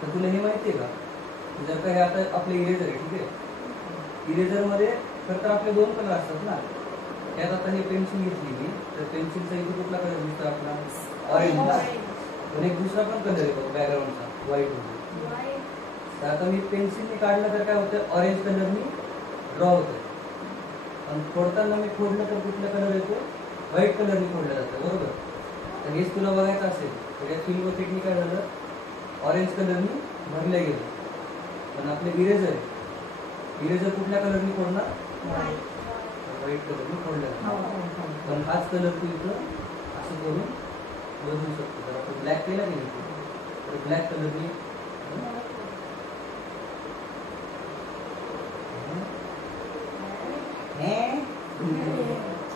तर तुला हे माहितीये का, जर का हे आता आपलं इरेजर आहे, ठीक आहे, इरेजर मध्ये फक्त आपले दोन कलर असतात ना. त्यात आता हे पेन्सिल घेतली मी, तर पेन्सिलचा इथे कुठला कलर दिसतो आपला, ऑरेंज. पण एक दुसरा पण कलर येतो बॅकग्राऊंडचा, व्हाईट मध्ये. तर आता मी पेन्सिलने काढलं तर काय होतं, ऑरेंज कलरनी ड्रॉ होतं. आणि खोडताना मी खोडलं तर कुठला कलर येतो, व्हाईट कलरनी खोडलं जातं, बरोबर. तर हेच तुला बघायचं असेल तर या फिल्म टेक्निक काय झालं, ऑरेंज कलरनी भरलं गेलं. पण आपले इरेजर आहे, इरेजर कुठल्या कलरनी खोडणार, व्हाईट कलरनी खोडलं. पण हाच कलर तू इथं असं करून बदलू शकतो. जर आपण ब्लॅक केला की नाही तर ब्लॅक कलरनी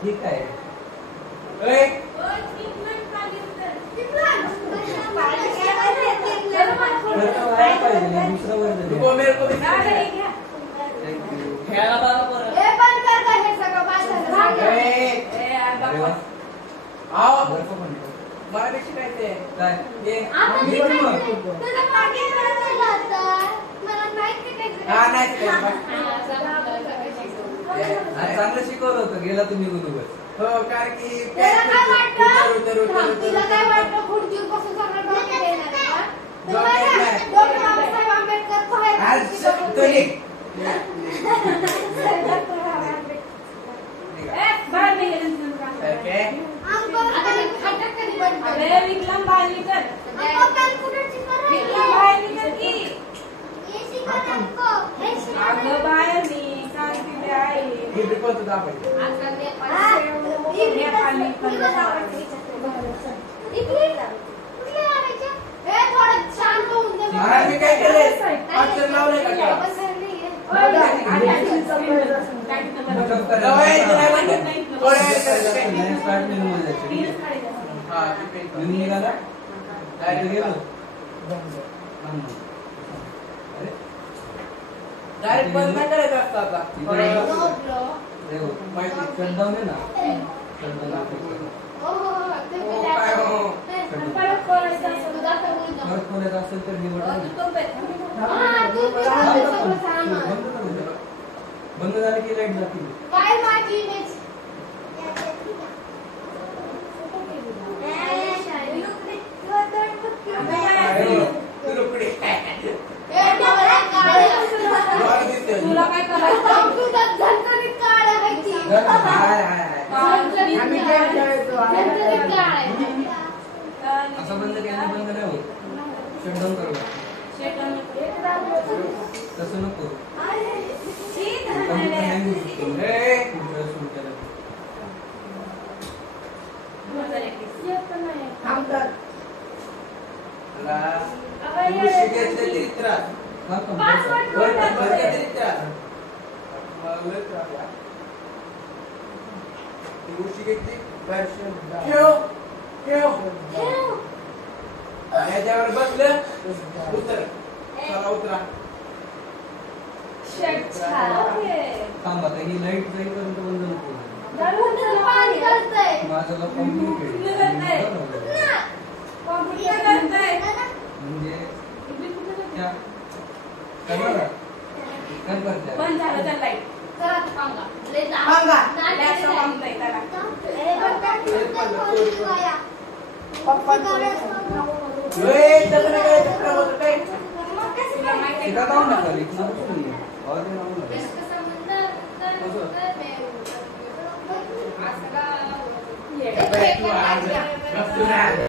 ठीक आहे. चांगलं शिकवलं होतं, गेला तुम्ही गुरुवर. हो, कारण की असेल तर बंद झालं की लाईट जाते. असं बंद केलं बंद नाही होत, शटडाऊन करू. तसं नको. याच्यावर बसलं उतर, चला उतरा. थांबा, ही लाईट जाईपर्यंत बंद नको. माझं म्हणजे